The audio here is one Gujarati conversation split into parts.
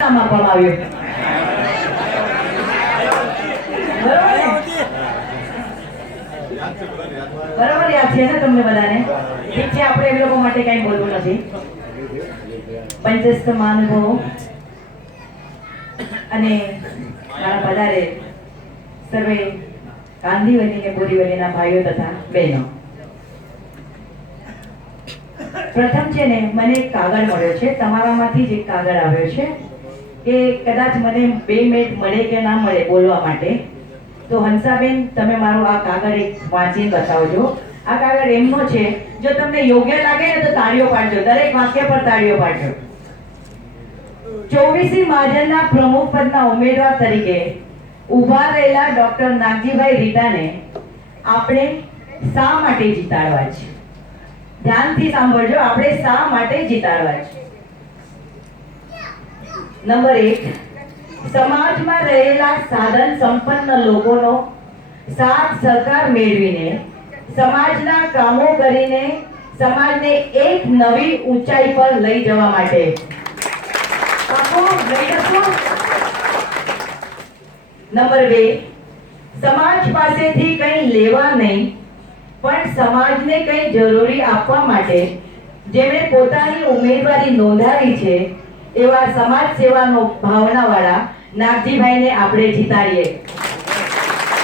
આપવામાં આવ્યું. યાદ છે ને તમને બધાને? ઠીક છે, આપણે એ લોકો માટે કઈ બોલવું નથી. પંચસ્થ મહાનુભાવો અને મારા પધારે સર્વે કાંદીવલી ને બોરીવલીના ભાઈઓ તથા બહેનો. પ્રથમ છે ને, મને એક કાગળ મળ્યો છે. તમારામાંથી જ એક કાગળ આવ્યો છે. કે કદાચ મને બે મિનિટ મળે કે ના મળે બોલવા માટે, તો હંસાબેન, તમે મારો આ કાગળ એક વાંચીને બતાવજો. આ કાગળ એમનો છે, જો તમને યોગ્ય લાગે ને તો તાળીઓ પાડજો, દરેક વાક્ય પર તાળીઓ પાડજો. ચોવીસી મહાજનના પ્રમુખ પદના ઉમેદવાર તરીકે ઊભા રહેલા ડોક્ટર નાગજીભાઈ રીટાને આપણે શા માટે જીતાડવા છે? ધ્યાનથી સાંભળજો, આપણે શા માટે જીતાડવા છે? નંબર એક, સમાજમાં રહેલા સાધન સંપન્ન લોકોનો સાથ સહકાર મેળવીને, સમાજના કામો કરીને સમાજને એક નવી ઊંચાઈ પર લઈ જવા માટે? નંબર બે, સમાજ પાસેથી કંઈ લેવા નહીં, પણ સમાજને કંઈ જરૂરી આપવા માટે, જેમણે પોતાની ઉમેદવારી નોંધાવી છે એવા સમાજ સેવાનો ભાવનાવાળા નાગજીભાઈને આપણે જીતાડીએ.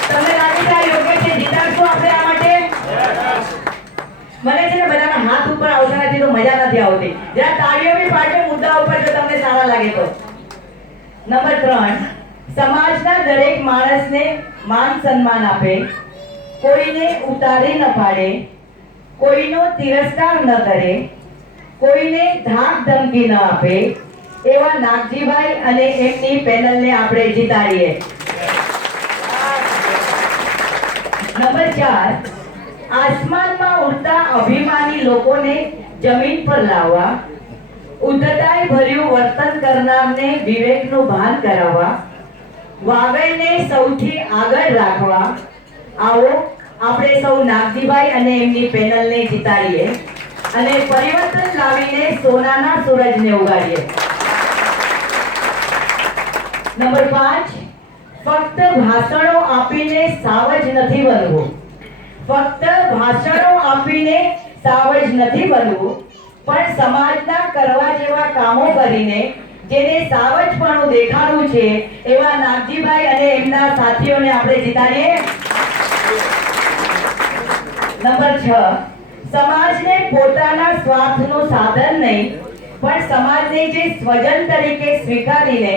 તમને લાગે છે આ યોગ્ય છે? જીતાડશો આપણે આ માટે? મને છે ને બધાના હાથ ઉપર આવતા તો મજા નથી આવતી. જરા તાળીઓ બી પાડજો, મુદ્દા ઉપર જો તમને સારા લાગે તો. નંબર ત્રણ, સમાજના દરેક માણસને માન સન્માન આપે. કોઈને ઉતારી ન પાડે, કોઈનો તિરસ્કાર ન કરે, કોઈને ધાક ધમકી ન આપે એવા નાગજીભાઈ અને એમની પેનલને આપણે જીતાડીએ. નંબર ચાર, આસમાનમાં ઉડતા અભિમાની લોકોને જમીન પર લાવવા, ઉદ્ધતાઈ ભર્યું વર્તન કરનારને વિવેકનું ભાન કરાવવા વાવેલને સૌથી આગળ રાખવા. આવો, આપણે સૌ નાગજીભાઈ અને એમની પેનલને જીતાડીએ અને પરિવર્તન લાવીને સોનાના સૂરજને ઉગાડીએ. નંબર પાંચ, ફક્ત ભાષણો આપીને સાવજ નથી બનવું. ફક્ત ભાષણો આપીને સાવજ નથી બનવું, પણ સમાજના કરવા જેવા કામો કરીને જેને સાવજપણું દેખાડવું છે, એવા નાગજીભાઈ અને એમના સાથીઓને આપણે જીતાડીએ. નંબર છ, સમાજને પોતાના સ્વાર્થનું સાધન નહીં, પણ સમાજને જે સ્વજન તરીકે સ્વીકારીને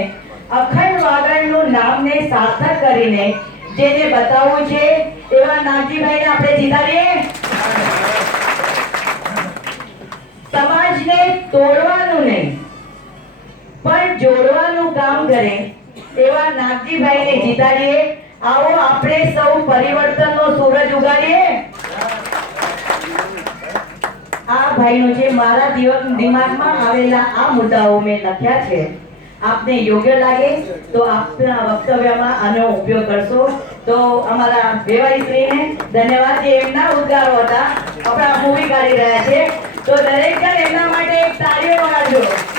અખંડ વાગણનું નામને સાર્થક કરીને જેને બતાવવું છે, એવા નાગજીભાઈને આપણે જીતાડીએ. સમાજને તોડવાનું નહીં, પણ જોડવાનું કામ કરે એવા નાગજીભાઈને જીતાડીએ. આવો આપણે સૌ પરિવર્તનનો સૂરજ ઉગાડીએ. આ ભાઈનો જે મારા દિવ- દિમાગમાં આવેલા આ મુદ્દાઓ મેં લખ્યા છે. આપને યોગ્ય લાગે તો આપના વક્તવ્યમાં આનો ઉપયોગ કરશો. તો અમારા બેવાઈશ્રીને ધન્યવાદ જે એમના ઉદ્ગારો હતા. આપણા મૂવી કાઢી રહ્યા છે. તો દરેક જણ એમના માટે એક તાળીઓ વગાડજો.